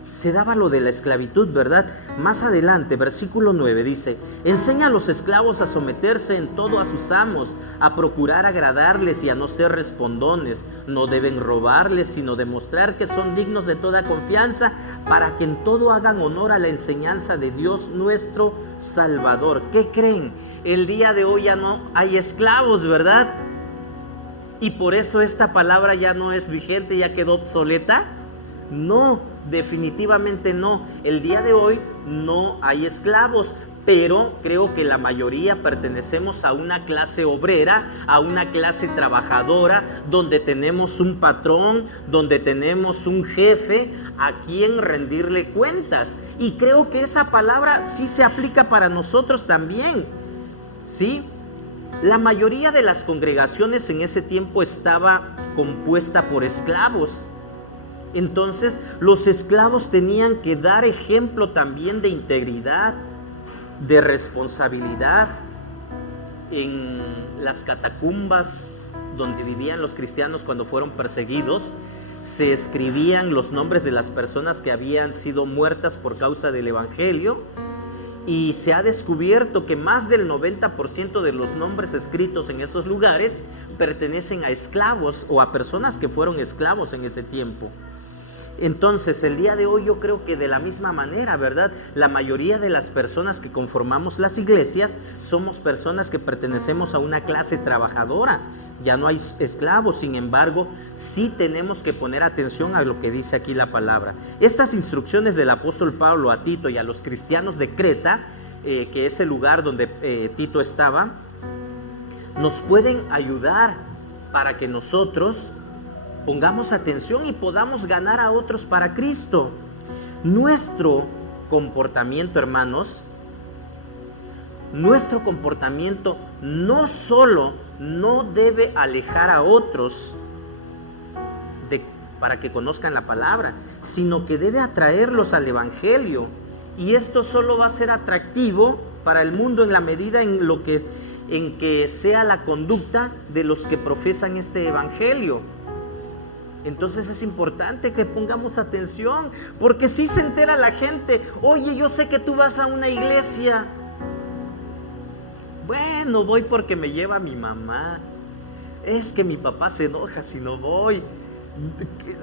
se daba lo de la esclavitud, ¿verdad? Más adelante, versículo 9 dice: enseña a los esclavos a someterse en todo a sus amos, a procurar agradarles y a no ser respondones. No deben robarles, sino demostrar que son dignos de toda confianza, para que en todo hagan honor a la enseñanza de Dios nuestro Salvador. ¿Qué creen? El día de hoy ya no hay esclavos, ¿verdad? Y por eso esta palabra ya no es vigente, ya quedó obsoleta. No, definitivamente no. El día de hoy no hay esclavos, pero creo que la mayoría pertenecemos a una clase obrera, a una clase trabajadora, donde tenemos un patrón, donde tenemos un jefe a quien rendirle cuentas. Y creo que esa palabra sí se aplica para nosotros también, ¿sí? La mayoría de las congregaciones en ese tiempo estaba compuesta por esclavos. Entonces los esclavos tenían que dar ejemplo también de integridad, de responsabilidad. En las catacumbas donde vivían los cristianos cuando fueron perseguidos, se escribían los nombres de las personas que habían sido muertas por causa del evangelio, y se ha descubierto que más del 90% de los nombres escritos en esos lugares pertenecen a esclavos o a personas que fueron esclavos en ese tiempo. Entonces, el día de hoy yo creo que de la misma manera, ¿verdad? La mayoría de las personas que conformamos las iglesias somos personas que pertenecemos a una clase trabajadora. Ya no hay esclavos, sin embargo, sí tenemos que poner atención a lo que dice aquí la palabra. Estas instrucciones del apóstol Pablo a Tito y a los cristianos de Creta, que es el lugar donde Tito estaba, nos pueden ayudar para que nosotros pongamos atención y podamos ganar a otros para Cristo. Nuestro comportamiento, hermanos, nuestro comportamiento no solo no debe alejar a otros para que conozcan la palabra, sino que debe atraerlos al evangelio. Y esto solo va a ser atractivo para el mundo en la medida en que sea la conducta de los que profesan este evangelio. Entonces es importante que pongamos atención, porque si se entera la gente: oye, yo sé que tú vas a una iglesia. Bueno, voy porque me lleva mi mamá. Es que mi papá se enoja si no voy.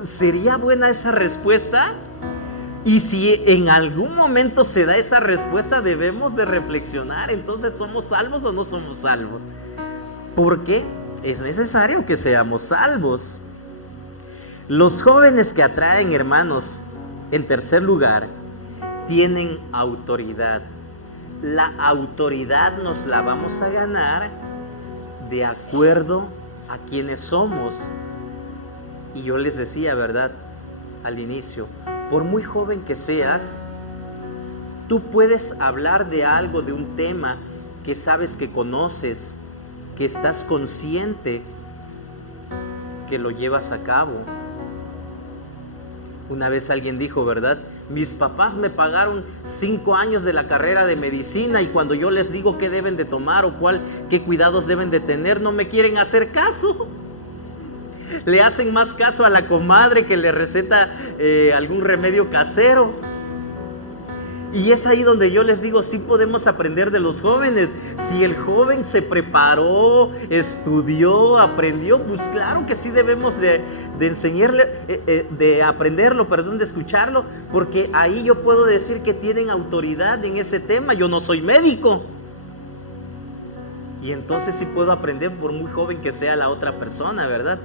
¿Sería buena esa respuesta? Y si en algún momento se da esa respuesta, debemos de reflexionar. Entonces, ¿somos salvos o no somos salvos? Porque es necesario que seamos salvos. Los jóvenes que atraen, hermanos, en tercer lugar, tienen autoridad. La autoridad nos la vamos a ganar de acuerdo a quienes somos. Y yo les decía, ¿verdad?, al inicio, por muy joven que seas, tú puedes hablar de algo, de un tema que sabes que conoces, que estás consciente que lo llevas a cabo. Una vez alguien dijo, ¿verdad?, mis papás me pagaron 5 años de la carrera de medicina, y cuando yo les digo qué deben de tomar o qué cuidados deben de tener, no me quieren hacer caso. le hacen más caso a la comadre que le receta algún remedio casero. Y es ahí donde yo les digo, sí podemos aprender de los jóvenes. Si el joven se preparó, estudió, aprendió, pues claro que sí debemos de enseñarle, de aprenderlo, de escucharlo, porque ahí yo puedo decir que tienen autoridad en ese tema. Yo no soy médico. Y entonces sí puedo aprender por muy joven que sea la otra persona, ¿verdad?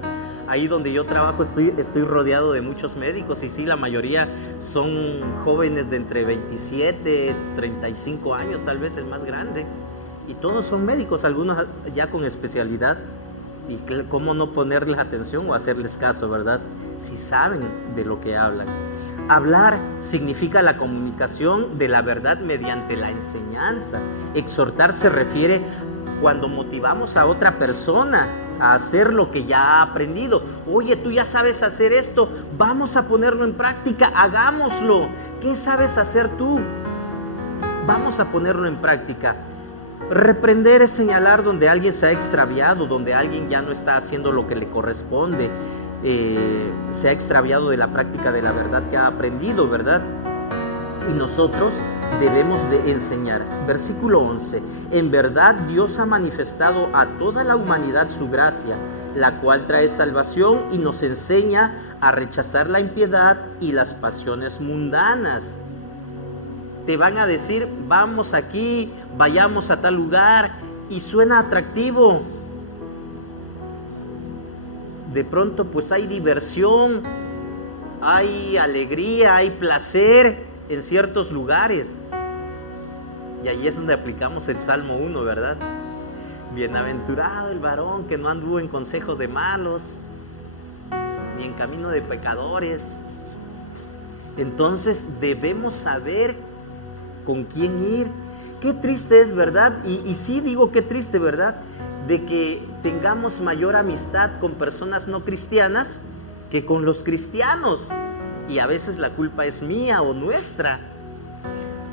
Ahí donde yo trabajo estoy rodeado de muchos médicos y sí, la mayoría son jóvenes de entre 27, 35 años, tal vez el más grande. Y todos son médicos, algunos ya con especialidad. Y cómo no ponerles atención o hacerles caso, ¿verdad? Si saben de lo que hablan. Hablar significa la comunicación de la verdad mediante la enseñanza. Exhortar se refiere cuando motivamos a otra persona a hacer lo que ya ha aprendido. Oye, tú ya sabes hacer esto, vamos a ponerlo en práctica, hagámoslo. ¿Qué sabes hacer tú? Vamos a ponerlo en práctica. Reprender es señalar donde alguien se ha extraviado, donde alguien ya no está haciendo lo que le corresponde, se ha extraviado de la práctica de la verdad que ha aprendido, ¿verdad? Y nosotros debemos de enseñar. Versículo 11. En verdad Dios ha manifestado a toda la humanidad su gracia, la cual trae salvación y nos enseña a rechazar la impiedad y las pasiones mundanas. Te van a decir, vamos aquí, vayamos a tal lugar, y suena atractivo. De pronto pues hay diversión, hay alegría, hay placer en ciertos lugares. Y ahí es donde aplicamos el Salmo 1, ¿verdad? Bienaventurado el varón que no anduvo en consejos de malos, ni en camino de pecadores. Entonces debemos saber con quién ir. Qué triste es, ¿verdad? Y sí digo qué triste, ¿verdad? De que tengamos mayor amistad con personas no cristianas que con los cristianos. Y a veces la culpa es mía o nuestra,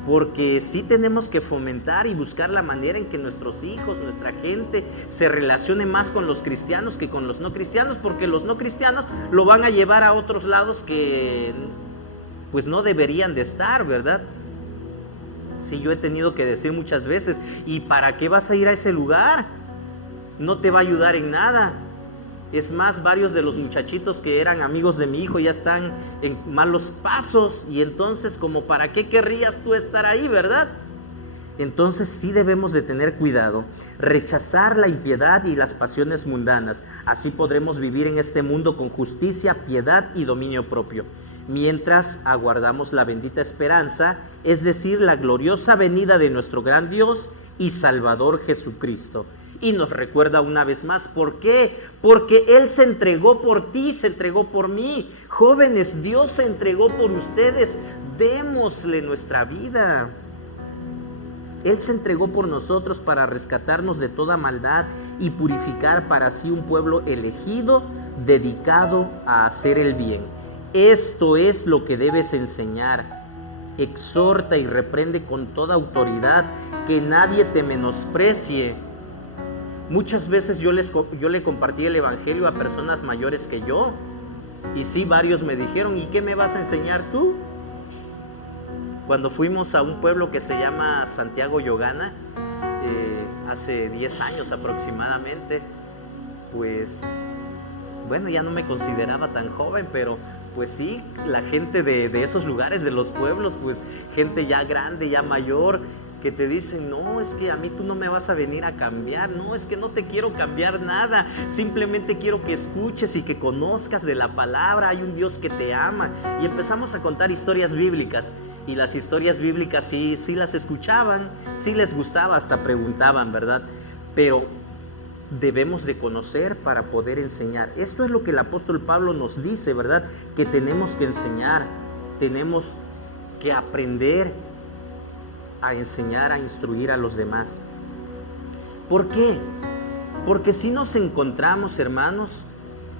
porque sí tenemos que fomentar y buscar la manera en que nuestros hijos, nuestra gente se relacione más con los cristianos que con los no cristianos, porque los no cristianos lo van a llevar a otros lados que pues no deberían de estar, ¿verdad? Sí, yo he tenido que decir muchas veces, ¿y para qué vas a ir a ese lugar? No te va a ayudar en nada. Es más, varios de los muchachitos que eran amigos de mi hijo ya están en malos pasos, y entonces, ¿como para qué querrías tú estar ahí, verdad? Entonces sí debemos de tener cuidado, rechazar la impiedad y las pasiones mundanas. Así podremos vivir en este mundo con justicia, piedad y dominio propio, mientras aguardamos la bendita esperanza, es decir, la gloriosa venida de nuestro gran Dios y Salvador Jesucristo. Y nos recuerda una vez más, ¿por qué? Porque Él se entregó por ti, se entregó por mí. Jóvenes, Dios se entregó por ustedes, démosle nuestra vida. Él se entregó por nosotros para rescatarnos de toda maldad y purificar para sí un pueblo elegido, dedicado a hacer el bien. Esto es lo que debes enseñar. Exhorta y reprende con toda autoridad, que nadie te menosprecie. Muchas veces yo le compartí el evangelio a personas mayores que yo, y sí, varios me dijeron, ¿y qué me vas a enseñar tú? Cuando fuimos a un pueblo que se llama Santiago Yogana, hace 10 años aproximadamente, pues bueno, ya no me consideraba tan joven, pero pues sí, la gente de esos lugares, de los pueblos, pues gente ya grande, ya mayor, que te dicen, no, es que a mí tú no me vas a venir a cambiar, no, es que no te quiero cambiar nada, simplemente quiero que escuches y que conozcas de la palabra, hay un Dios que te ama. Y empezamos a contar historias bíblicas, y las historias bíblicas sí las escuchaban, sí les gustaba, hasta preguntaban, ¿verdad? Pero debemos de conocer para poder enseñar. Esto es lo que el apóstol Pablo nos dice, ¿verdad? Que tenemos que enseñar, tenemos que aprender a enseñar, a instruir a los demás. ¿Por qué? Porque si nos encontramos, hermanos,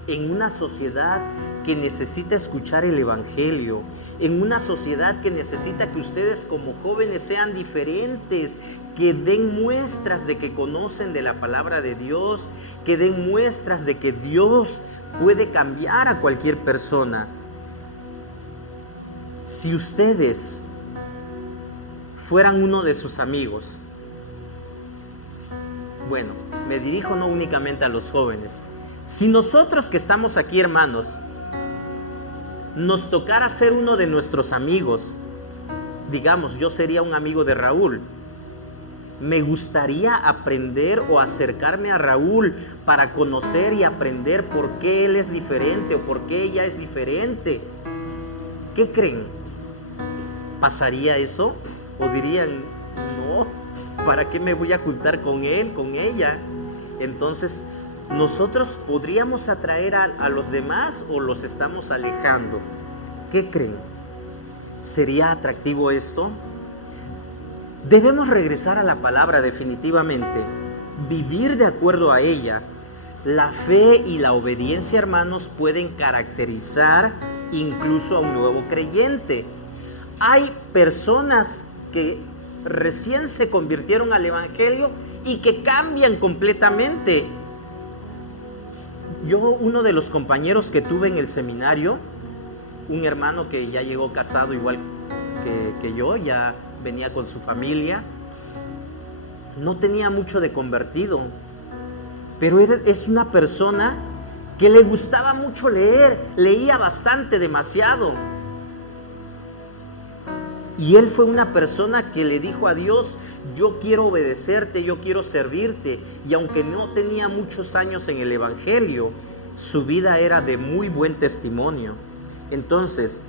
en una sociedad que necesita escuchar el evangelio, en una sociedad que necesita que ustedes como jóvenes sean diferentes, que den muestras de que conocen de la palabra de Dios, que den muestras de que Dios puede cambiar a cualquier persona. Si ustedes fueran uno de sus amigos, bueno, me dirijo no únicamente a los jóvenes, si nosotros que estamos aquí, hermanos, nos tocara ser uno de nuestros amigos, digamos, yo sería un amigo de Raúl, me gustaría aprender o acercarme a Raúl para conocer y aprender por qué él es diferente o por qué ella es diferente. ¿Qué creen? ¿Pasaría eso? ¿O dirían, no, ¿para qué me voy a juntar con él, con ella? Entonces, ¿nosotros podríamos atraer a los demás o los estamos alejando? ¿Qué creen? ¿Sería atractivo esto? Debemos regresar a la palabra definitivamente, vivir de acuerdo a ella. La fe y la obediencia, hermanos, pueden caracterizar incluso a un nuevo creyente. Hay personas que recién se convirtieron al Evangelio y que cambian completamente. Uno de los compañeros que tuve en el seminario, un hermano que ya llegó casado igual que yo, ya venía con su familia, no tenía mucho de convertido, pero es una persona que le gustaba mucho leer, leía bastante, demasiado. Y él fue una persona que le dijo a Dios, yo quiero obedecerte, yo quiero servirte. Y aunque no tenía muchos años en el Evangelio, su vida era de muy buen testimonio. Entonces,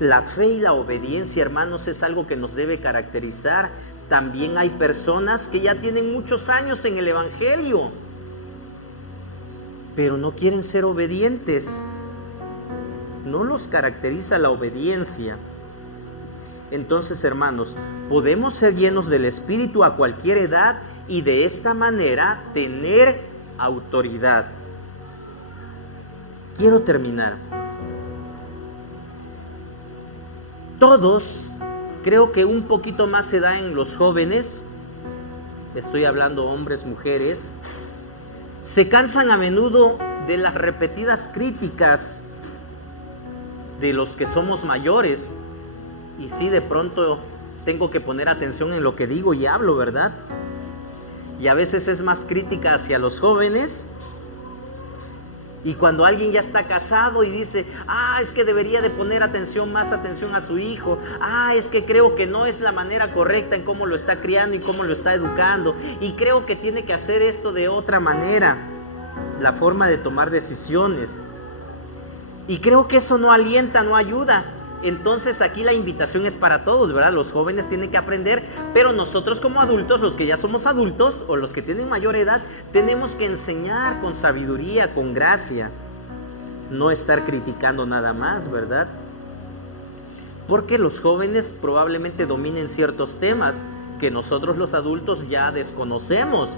la fe y la obediencia, hermanos, es algo que nos debe caracterizar. También hay personas que ya tienen muchos años en el Evangelio, pero no quieren ser obedientes. No los caracteriza la obediencia. Entonces, hermanos, podemos ser llenos del Espíritu a cualquier edad y de esta manera tener autoridad. Quiero terminar. Todos, creo que un poquito más se da en los jóvenes, estoy hablando hombres, mujeres, se cansan a menudo de las repetidas críticas de los que somos mayores. Y sí, de pronto tengo que poner atención en lo que digo y hablo, ¿verdad? Y a veces es más crítica hacia los jóvenes. Y cuando alguien ya está casado y dice, es que debería de poner más atención a su hijo, es que creo que no es la manera correcta en cómo lo está criando y cómo lo está educando, y creo que tiene que hacer esto de otra manera, la forma de tomar decisiones. Y creo que eso no alienta, no ayuda. Entonces aquí la invitación es para todos, ¿verdad? Los jóvenes tienen que aprender, pero nosotros como adultos, los que ya somos adultos o los que tienen mayor edad, tenemos que enseñar con sabiduría, con gracia. No estar criticando nada más, ¿verdad? Porque los jóvenes probablemente dominen ciertos temas que nosotros los adultos ya desconocemos,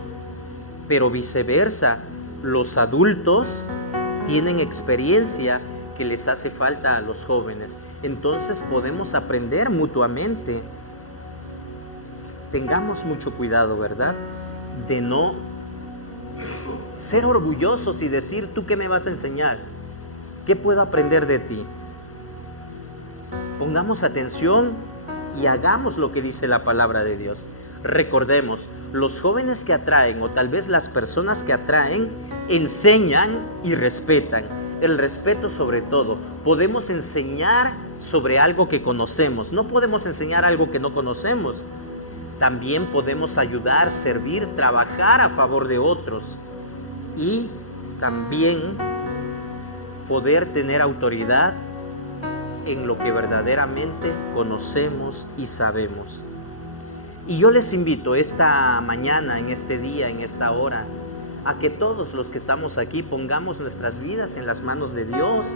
pero viceversa, los adultos tienen experiencia que les hace falta a los jóvenes. Entonces podemos aprender mutuamente. Tengamos mucho cuidado, ¿verdad? De no ser orgullosos y decir, ¿tú qué me vas a enseñar? ¿Qué puedo aprender de ti? Pongamos atención y hagamos lo que dice la palabra de Dios. Recordemos, los jóvenes que atraen, o tal vez las personas que atraen, enseñan y respetan. El respeto sobre todo. Podemos enseñar sobre algo que conocemos. No podemos enseñar algo que no conocemos. También podemos ayudar, servir, trabajar a favor de otros. Y también poder tener autoridad en lo que verdaderamente conocemos y sabemos. Y yo les invito esta mañana, en este día, en esta hora, a que todos los que estamos aquí pongamos nuestras vidas en las manos de Dios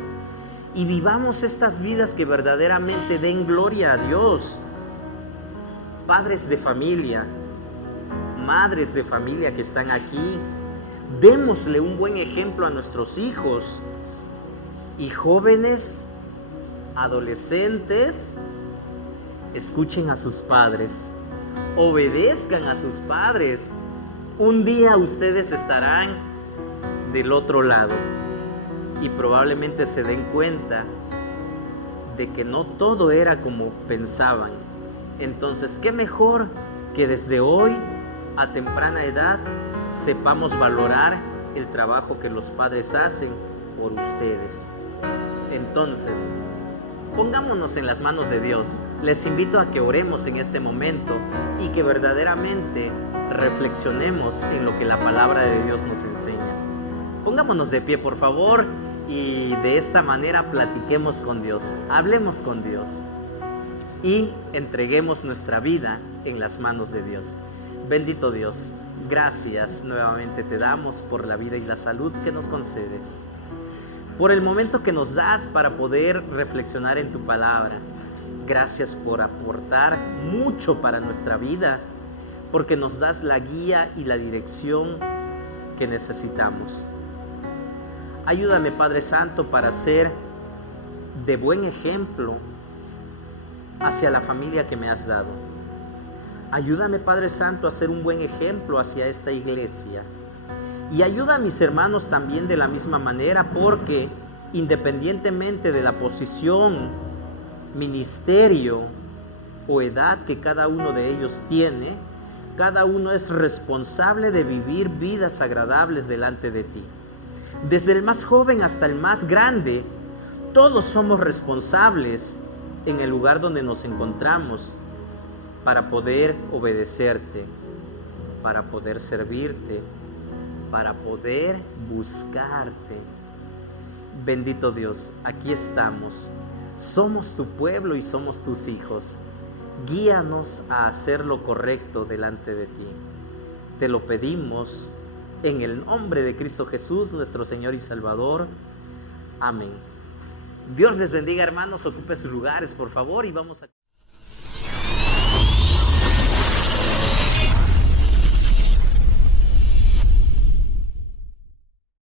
y vivamos estas vidas que verdaderamente den gloria a Dios. Padres de familia, madres de familia que están aquí, démosle un buen ejemplo a nuestros hijos. Y jóvenes, adolescentes, escuchen a sus padres, obedezcan a sus padres. Un día ustedes estarán del otro lado. y probablemente se den cuenta de que no todo era como pensaban. Entonces, ¿qué mejor que desde hoy, a temprana edad, sepamos valorar el trabajo que los padres hacen por ustedes? Entonces, pongámonos en las manos de Dios. Les invito a que oremos en este momento y que verdaderamente reflexionemos en lo que la palabra de Dios nos enseña. Pongámonos de pie, por favor, y de esta manera platiquemos con Dios, hablemos con Dios y entreguemos nuestra vida en las manos de Dios. Bendito Dios, gracias nuevamente te damos por la vida y la salud que nos concedes, por el momento que nos das para poder reflexionar en tu palabra. Gracias por aportar mucho para nuestra vida, porque nos das la guía y la dirección que necesitamos. Ayúdame, Padre Santo, para ser de buen ejemplo hacia la familia que me has dado. Ayúdame, Padre Santo, a ser un buen ejemplo hacia esta iglesia. Y ayuda a mis hermanos también de la misma manera, porque independientemente de la posición, ministerio o edad que cada uno de ellos tiene, cada uno es responsable de vivir vidas agradables delante de ti. Desde el más joven hasta el más grande, todos somos responsables en el lugar donde nos encontramos para poder obedecerte, para poder servirte, para poder buscarte. Bendito Dios, aquí estamos. Somos tu pueblo y somos tus hijos. Guíanos a hacer lo correcto delante de ti. Te lo pedimos en el nombre de Cristo Jesús, nuestro Señor y Salvador. Amén. Dios les bendiga, hermanos. Ocupe sus lugares, por favor, y vamos a...